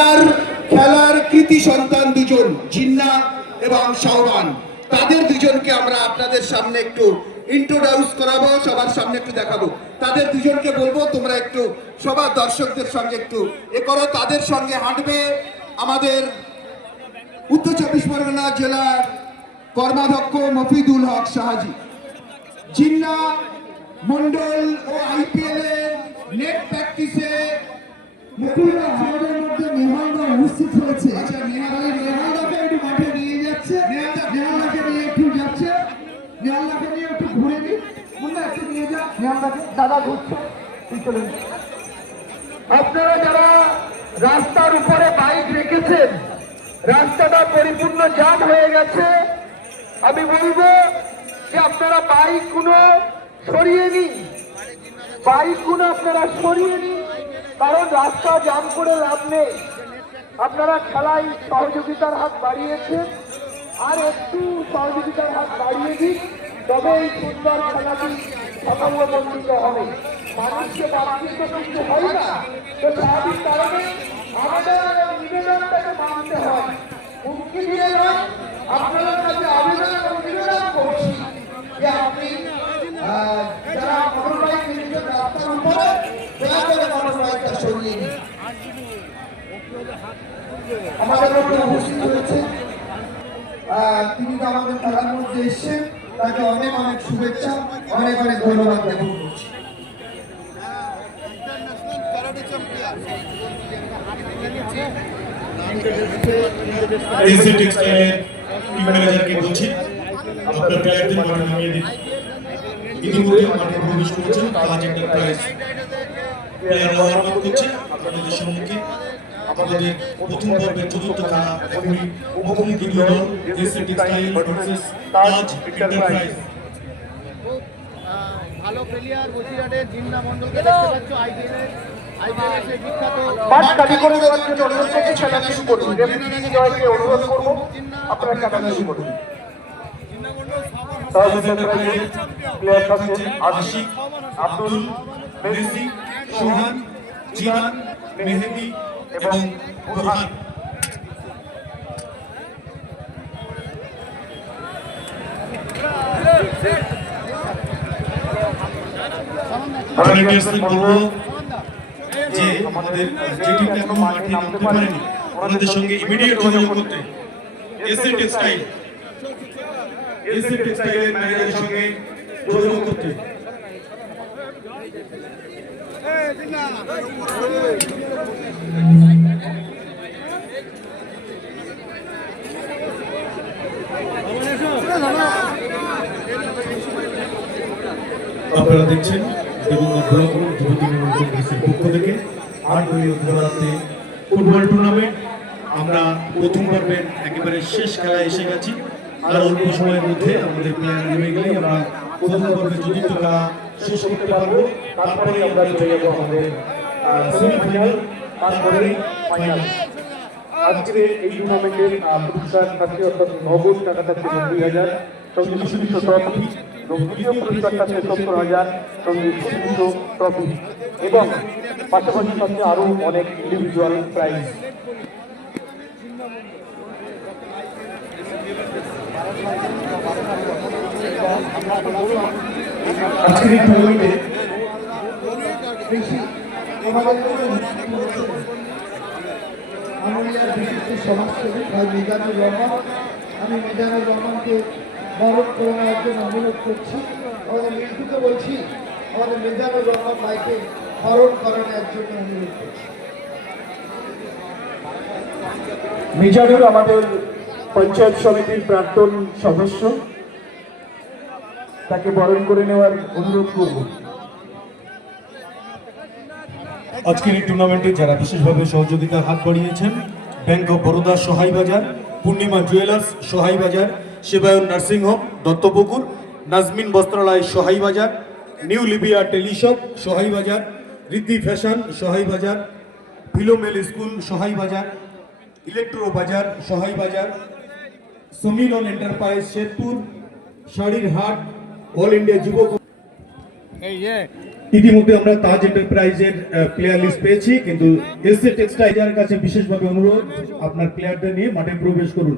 জিন্নার খেলার কৃতি সন্তান দুজন, জিন্না এবং শাহবান। তাদের দুজনকে আমরা আপনাদের সামনে একটু ইন্ট্রোডিউস করাবো, সবার সামনে একটু দেখাবো। তাদের দুজনকে বলবো তোমরা একটু সবার দর্শকদের সঙ্গে একটু এ করো। তাদের সঙ্গে হাঁটবে আমাদের উত্তর চব্বিশ পরগনা জেলার কর্মাধ্যক্ষ মফিদুল হক শাহাজি। জিন্না মন্ডল ও আইপিএল এর নেট প্র্যাকটিসে উপস্থিত হয়েছে। আচ্ছা, নেহালদাকে একটু মাঠে নিয়ে যাচ্ছে, নেহালদাকে নিয়ে একটু যাচ্ছে, নেহালদাকে নিয়ে একটু ঘুরে নি, মুন্না একটু নিয়ে যা নেহালদাকে। দাদা ঘুরছে, চলুন। আপনারা যারা রাস্তার উপরে বাইক রেখেছেন, রাস্তাটা পরিপূর্ণ জ্যাম হয়ে গেছে, আমি বলবো যে আপনারা বাইকগুলো সরিয়ে নিন, বাইকগুলো আপনারা সরিয়ে নিন, কারণ রাস্তা জ্যাম করে লাভ নেই। আপনারা খেলায় সহযোগিতার হাত বাড়িয়েছেন, আর একটু সহযোগিতার হাত বাড়িয়ে দিন, তবে এই সুন্দর খেলাটি সাফল্যমণ্ডিত হবে। মানুষকে বাড়িয়ে তো কিছু হয় না, তো স্বাভাবিক কারণে আমাদের নিবেদনটাকে মানতে হয়। হুমকি দিয়ে নয়, আপনাদের কাছে আবেদন এবং নিবেদন করছি যে আপনি যারা মোটরবাইক নিয়ে রাস্তার উপরে দয়া করে মোটরবাইকটা সরিয়ে নিন। আমাদের মধ্যে উপস্থিত হয়েছে, তিনি তো আমাদের খেলার মধ্যে এসছেন, তাকে অনেক অনেক শুভেচ্ছা, অনেক অনেক ধন্যবাদ জ্ঞাপন করছি। এসি টেক্সটাইলের টিম ম্যানেজারকে বলছি আপনার প্লেয়ারদের মাঠে নামিয়ে দিন। ইতিমধ্যে মাঠে প্রবেশ করেছেন, কাজ একটা প্রাইজ প্লেয়ার ওয়ার্ম আপ করছে আপনাদের সম্মুখে। আমাদের প্রথম পর্বের চতুর্থ খেলা এখনই মুখোমুখি দুই দল, এসি টেক্সটাইল ভার্সেস তাজ এন্টারপ্রাইজ। ভালো প্লেয়ার বসিরহাটের জিন্না মণ্ডলকে দেখতে পাচ্ছ আইপিএলের সেই বিখ্যাত মাঠ খালি করে দেওয়ার জন্য অনুরোধ করছি, খেলা শুরু করুন। রেফারি জয়কে অনুরোধ করব আপনারা খেলা শুরু করুন। তাজ এন্টারপ্রাইজের প্লেয়ার থাকছেন আশিক, আব্দুল, মেসি, সোহান, জিনান, মেহেদি এবং বুরহান। বলবো যে আমাদের যে টিমটা এখনো মাঠে নামতে পারেনি ওনাদের সঙ্গে ইমিডিয়েট যোগাযোগ করতে। এসি টেক্সটাইলের ম্যানেজারের সঙ্গে যোগাযোগ করতে। আপনারা দেখছেন দেবঙ্গা ব্লক যুবতী কংগ্রেসের পক্ষ থেকে 8 দলীয় খেলাতে ফুটবল টুর্নামেন্ট। আমরা প্রথম পর্বের একেবারে শেষ খেলায় এসে গেছি, আর অল্প সময়ের মধ্যে আমাদের প্লেয়ার নেমে গেলেই আমরা প্রথম পর্বের চতুর্থ খেলা শেষ করতে পারবো। তারপরে আমরা চলে যাবো আমাদের সেমিফাইনাল, তারপরে ফাইনাল। আজকের এই টুর্নামেন্টের পুরস্কার থাকছে, অর্থাৎ নগদ টাকা থাকছে 90,000, সঙ্গে সুবিধ ট্রফি, দ্বিতীয় পুরস্কার থাকছে 70,000, সঙ্গে সুবিধ ট্রফি, এবং পাশাপাশি থাকছে আরও অনেক ইন্ডিভিজুয়াল প্রাইজ। আজকের এই টুর্নামেন্টে আমাদের বিশিষ্ট সমাজসেবী ভাই মিজানুর রহমান, আমি মিজানুর রহমানকে বরণ করে নেওয়ার জন্য অনুরোধ করছি। আমাদের মিন্টুকে বলছি আমাদের মিজানুর রহমান ভাইকে বরণ করে নেওয়ার জন্য অনুরোধ করছি। মিজানুর আমাদের পঞ্চায়েত সমিতির প্রাক্তন সদস্য, তাকে বরণ করে নেওয়ার অনুরোধ করব। আজকের এই টুর্নামেন্টে যারা বিশেষভাবে সহযোগিতার হাত বাড়িয়েছেন, ব্যাংক অফ বরোদা সহায় বাজার, পূর্ণিমা জুয়েলার্স সহায় বাজার, সেবায়ন নার্সিং হোম দত্তপুকুর, নাজমিন বস্ত্রালয় সহায় বাজার, নিউ লিবিয়া টেলিশপ সহায় বাজার, রিদ্ধি ফ্যাশন সহায় বাজার, ফিলোমেল স্কুল সহায় বাজার, ইলেকট্রো বাজার সহায় বাজার, সমিলন এন্টারপ্রাইজ শেরপুর, শাড়ির হাট, অল ইন্ডিয়া যুব ইতিমধ্যে আমরা তাজ এন্টারপ্রাইজের প্লেয়ার লিস্ট পেয়েছি, কিন্তু এসএ টেক্সটাইলের কাছে বিশেষভাবে অনুরোধ আপনার প্লেয়ারদের নিয়ে মাঠে প্রবেশ করুন।